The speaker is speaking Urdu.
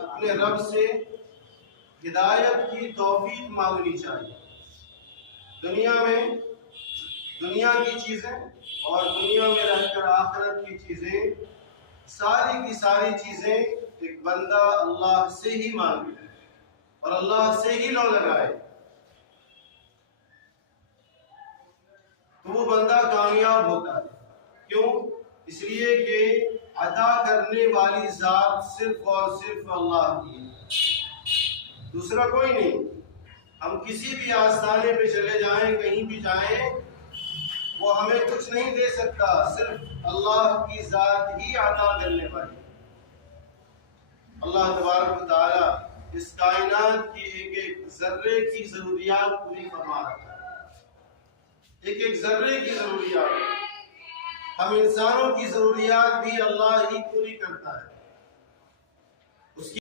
اپنے رب سے ہدایت کی توفیق مانگنی چاہیے۔ دنیا کی چیزیں اور دنیا میں رہ کر آخرت کی چیزیں، ساری کی ساری چیزیں ایک بندہ اللہ سے ہی مانگے اور اللہ سے ہی لو لگائے تو وہ بندہ کامیاب ہوتا ہے۔ کیوں؟ اس لیے کہ عطا کرنے والی ذات صرف اور صرف اللہ کی ہے، دوسرا کوئی نہیں۔ ہم کسی بھی آستانے پہ چلے جائیں، کہیں بھی جائیں، وہ ہمیں کچھ نہیں دے سکتا، صرف اللہ کی ذات ہی عطا کرنے والی۔ اللہ تبارک و تعالی اس کائنات کی ایک ایک ذرے کی ضروریات پوری فرما رہا ہے، ایک ایک ذرے کی ضروریات۔ ہم انسانوں کی ضروریات بھی اللہ ہی پوری کرتا ہے۔